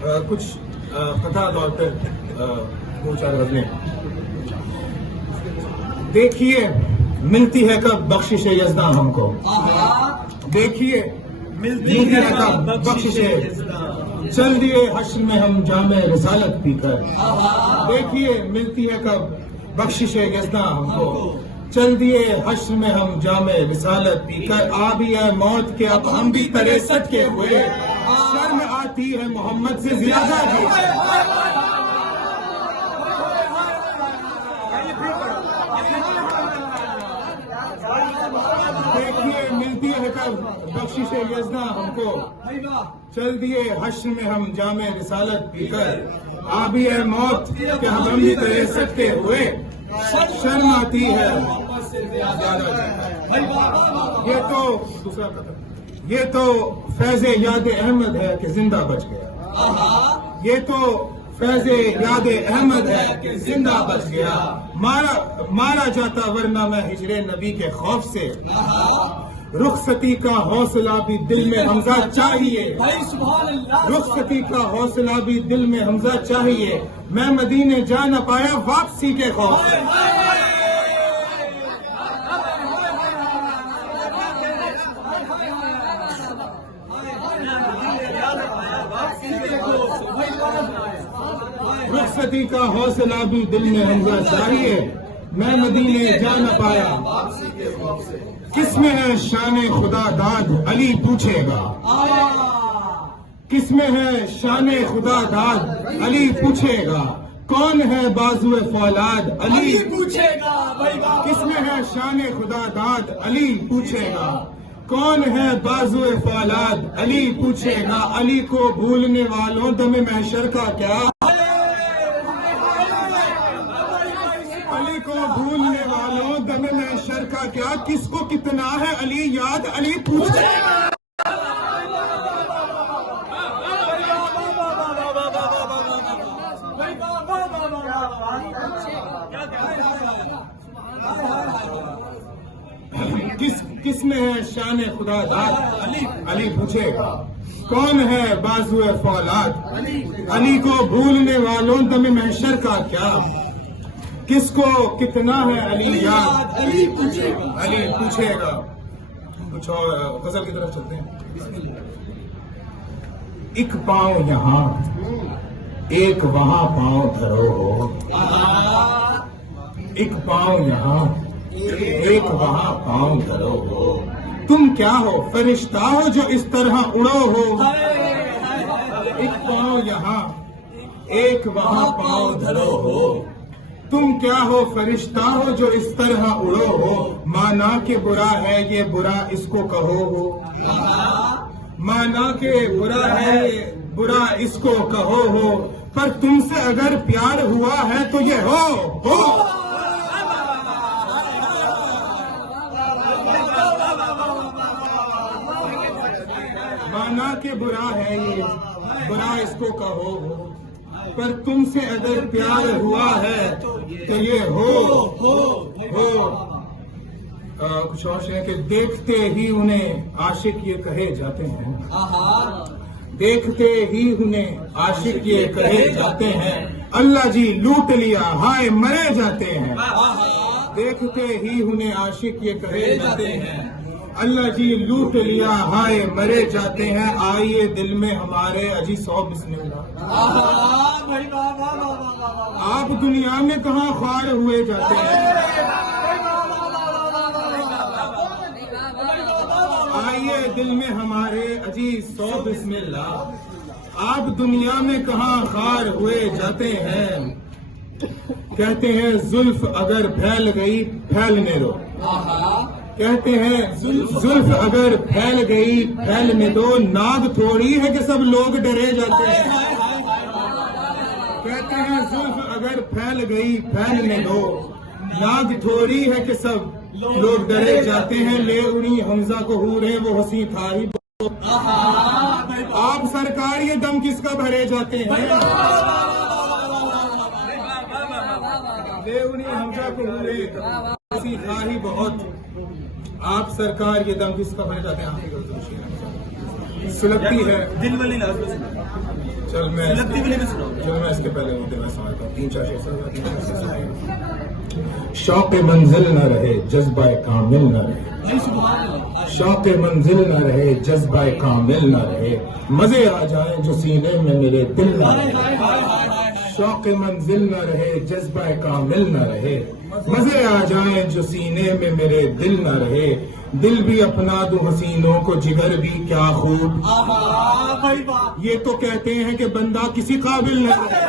کچھ خطا طور پر دو چار غزلیں. دیکھیے ملتی ہے کب بخشش یزداں ہم کو. دیکھیے ملتی ہے کب بخشش چل دیے حشر میں ہم جام رسالت پی کر. دیکھیے ملتی ہے کب بخشش یزداں ہم کو چل دیے حشر میں ہم جام رسالت پی کر. آ بھی ہے موت کے اب ہم بھی ترے سٹ کے ہوئے. شرم آتی ہے محمد سے زیادہ بھی. دیکھیے ملتی ہے کب بخشش یزداں ہم کو چل دیے حشر میں ہم جام رسالت پی کر. آ بھی ہے موت کہ ہم بھی ترے سٹتے ہوئے. شرم آتی ہے. یہ تو دوسرا قطع. یہ تو فیض یاد احمد ہے کہ زندہ بچ گیا. یہ تو فیض یاد احمد ہے کہ زندہ بچ گیا. مارا جاتا ورنہ میں ہجر نبی کے خوف سے. رخصتی کا حوصلہ بھی دل میں حمزہ چاہیے. رخصتی کا حوصلہ بھی دل میں حمزہ چاہیے. میں مدینے جا نہ پایا واپسی کے خوف سے. رخصتی کا حوصلہ بھی دل میں حمزہ چاہیے. میں مدینے جا نہ پایا. کس میں ہے شان خدا داد علی پوچھے گا. کس میں ہے شان خدا داد علی پوچھے گا. کون ہے بازو فولاد علی پوچھے گا. کس میں ہے شان خدا داد علی پوچھے گا. کون ہے بازو فولاد علی پوچھے گا. علی کو بھولنے والوں دم محشر کا کیا. علی کو بھولنے والوں دم محشر کا کیا. کس کو کتنا ہے علی یاد علی پوچھے گا. کس میں ہے شان خدا داد علی پوچھے گا. کون ہے بازو فولاد علی کو بھولنے والوں دم محشر کا کیا. کس کو کتنا ہے علی یاد علی پوچھے گا. کچھ اور غزل کی طرف چلتے ہیں. ایک پاؤں یہاں ایک وہاں پاؤں دھرو ہو. ایک پاؤں یہاں ایک وہاں پاؤں دھرو ہو. تم کیا ہو فرشتہ ہو جو اس طرح اڑو ہو. ایک پاؤں یہاں ایک وہاں پاؤں دھرو ہو. تم کیا ہو فرشتہ ہو جو اس طرح اڑو ہو. مانا کہ برا ہے یہ برا اس کو کہو ہو. مانا کہ برا ہے برا اس کو کہو ہو. پر تم سے اگر پیار ہوا ہے تو یہ ہو. مانا کہ برا ہے یہ برا اس کو کہو ہو. پر تم سے اگر پیار ہوا ہے تو یہ ہو. کچھ اور ہے کہ دیکھتے ہی انہیں عاشق یہ کہے جاتے ہیں. دیکھتے ہی انہیں عاشق یہ کہے جاتے ہیں. اللہ جی لوٹ لیا ہائے مرے جاتے ہیں. دیکھتے ہی انہیں عاشق یہ کہے جاتے ہیں. اللہ جی لوٹ لیا ہائے مرے جاتے ہیں. آئیے دل میں ہمارے اجی 100 بسم اللہ. آپ دنیا میں کہاں خوار ہوئے جاتے ہیں. آئیے دل میں ہمارے اجی 100 بسم اللہ. آپ دنیا میں کہاں خوار ہوئے جاتے ہیں. کہتے ہیں زلف اگر پھیل گئی پھیلنے دو. کہتے ہیں زلف اگر پھیل گئی پھیلنے دو. ناگ تھوڑی ہے کہ سب لوگ ڈرے جاتے ہیں. کہتے ہیں زلف اگر پھیل گئی پھیلنے دو. ناگ تھوڑی ہے کہ سب لوگ ڈرے جاتے ہیں. لے اڑی حمزہ کو حوریں وہ ہنسی تھا ہی. آپ سرکار یہ دم کس کا بھرے جاتے ہیں. لے اڑی حمزہ کو حوریں ہنسی تھا ہی بہت. آپ سرکار یہ دم کس کا بھرے جاتے ہیں. سلگتی ہے دل والی لازم چل میں اس کے پہلے میں سمجھتا ہوں 3-4 شعر. شوق منزل نہ رہے جذبہ کامل نہ رہے, شوق منزل نہ رہے جذبہ کامل نہ رہے, مزے آ جائیں جو سینے میں میرے دل نہ رہے. شوق منزل نہ رہے جذبہ کامل نہ رہے, مزے آ جائیں جو سینے میں میرے دل نہ رہے. دل بھی اپنا دو حسینوں کو جگر بھی کیا خوب, یہ تو کہتے ہیں کہ بندہ کسی قابل نہ رہے.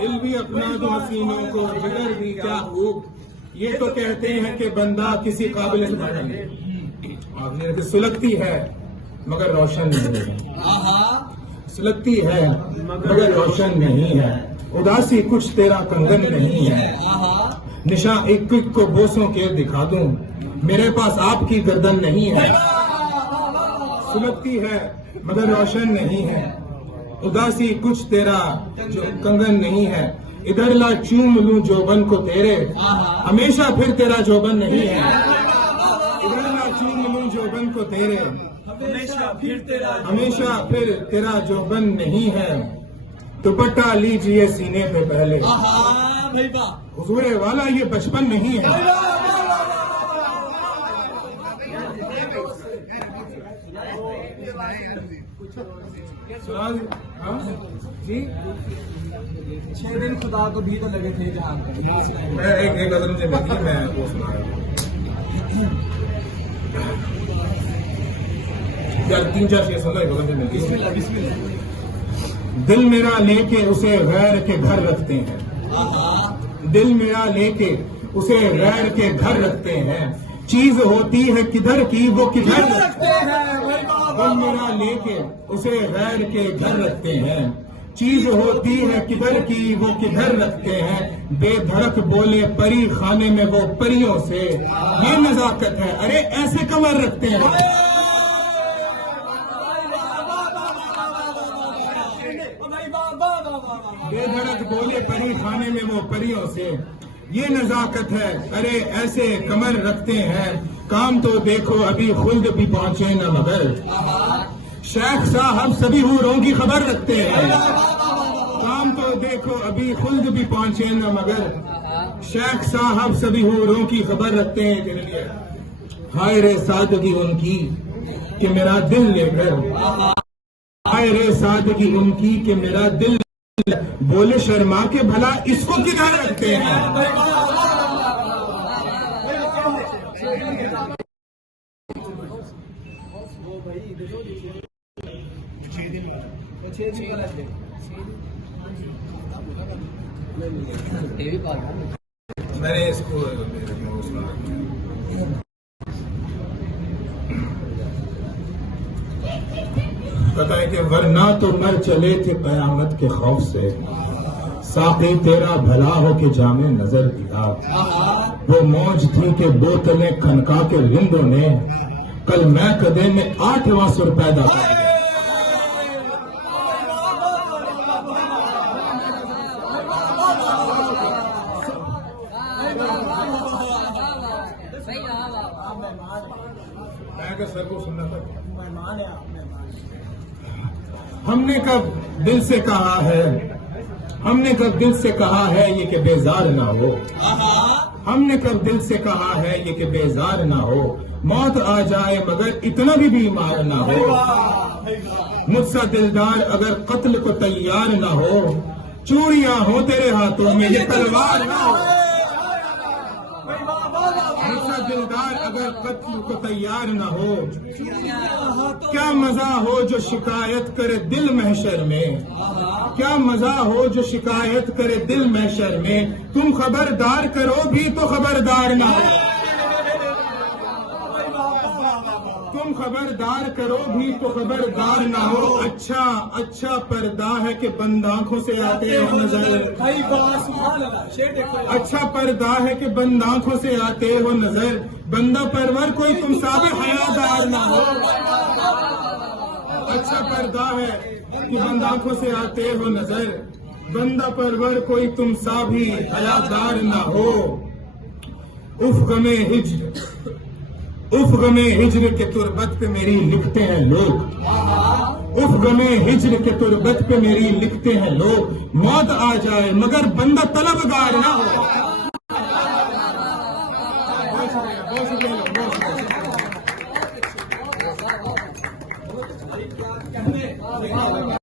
دل بھی اپنا دو حسینوں کو جگر بھی کیا خوب, یہ تو کہتے ہیں کہ بندہ کسی قابل نہیں. سلگتی ہے مگر روشن نہیں ہے, سلگتی ہے مگر روشن نہیں ہے. اداسی کچھ تیرا کنگن نہیں ہے, نشاں ایک ایک کو بوسوں کے دکھا دوں, میرے پاس آپ کی گردن نہیں ہے. سلگتی ہے مگر روشن نہیں ہے, اداسی کچھ تیرا جو کنگن نہیں ہے. ادھر لا چوم لوں جوبن کو تیرے, ہمیشہ پھر تیرا جوبن نہیں ہے. ادھر لا چوم لوں جوبن کو تیرے, ہمیشہ پھر تیرا جوبن نہیں ہے. دوپٹہ لیجئے سینے پہ پہلے, حضور والا یہ بچپن نہیں ہے. جی 6 دن خدا کو بھی تو لگے تھے جہاں میں ایک نظر مجھے ملتی میں وہ سنا رہا ہوں. 3-4 شعر سنا ایک نظر ملتی. دل میرا لے کے اسے غیر کے گھر رکھتے ہیں, دل میرا لے کے اسے غیر کے گھر رکھتے ہیں. چیز ہوتی ہے کدھر کی وہ کدھر رکھتے ہیں. دل میرا لے کے اسے غیر کے گھر رکھتے ہیں. چیز ہوتی ہے کدھر کی وہ کدھر رکھتے ہیں. بے دھڑک بولے پری خانے میں وہ پریوں سے, یہ نزاکت ہے ارے ایسے کمر رکھتے ہیں. بے دھڑک بولے پری خانے میں وہ پریوں سے, یہ نزاکت ہے ارے ایسے کمر رکھتے ہیں. کام تو دیکھو ابھی خلد بھی پہنچے نہ مگر, شیخ صاحب سبھی حوروں کی خبر رکھتے ہیں. کام تو دیکھو ابھی خلد بھی پہنچے نہ مگر, شیخ صاحب سبھی حوروں کی خبر رکھتے ہیں. ہائے رے سادگی ان کی کہ میرا دل لے کر, ہائے رے سادگی ان کی کہ میرا دل بولے شرما کے بھلا اس کو کدھر رکھتے ہیں. میں نے اس کو پتا ہے کہ ورنہ تو مر چلے تھے قیامت کے خوف سے, ساقی تیرا بھلا ہو کے جامع نظر دیا. وہ موج تھی کہ بوتلیں کھنکا کے رندوں نے کل میں کدے میں 8واں سر پیدا کر دیا. میں سر کو سننا تھا. ہم نے کب دل سے کہا ہے, ہم نے کب دل سے کہا ہے یہ کہ بیزار نہ ہو, ہم نے کب دل سے کہا ہے یہ کہ بیزار نہ ہو. موت آ جائے مگر اتنا بھی بیمار نہ ہو, مجھ سا دلدار اگر قتل کو تیار نہ ہو. چوڑیاں ہو تیرے ہاتھوں میں یہ تلوار نہ ہو, مجھ سا دلدار اگر قتل کو تیار نہ ہو. کیا مزہ ہو جو شکایت کرے دل محشر میں, کیا مزہ ہو جو شکایت کرے دل محشر میں. تم خبردار کرو بھی تو خبردار نہ ہو, تم خبردار کرو بھی تو خبردار نہ ہو. اچھا اچھا پردہ ہے کہ بند آنکھوں سے آتے ہو نظر, اچھا پردہ ہے کہ بند آنکھوں سے آتے ہو نظر. بندہ پرور کوئی تم سا بھی حیادار نہ ہو, اچھا پردہ ہے کہ بند آنکھوں سے آتے ہو نظر. بندہ پرور کوئی تم سا بھی حیادار نہ ہو. اف غم ہجر اف غمے ہجر کے تربت پہ میری لکھتے ہیں لوگ، اف غمے ہجر کے تربت پہ میری لکھتے ہیں لوگ، موت آ جائے مگر بندہ طلبگار نہ ہو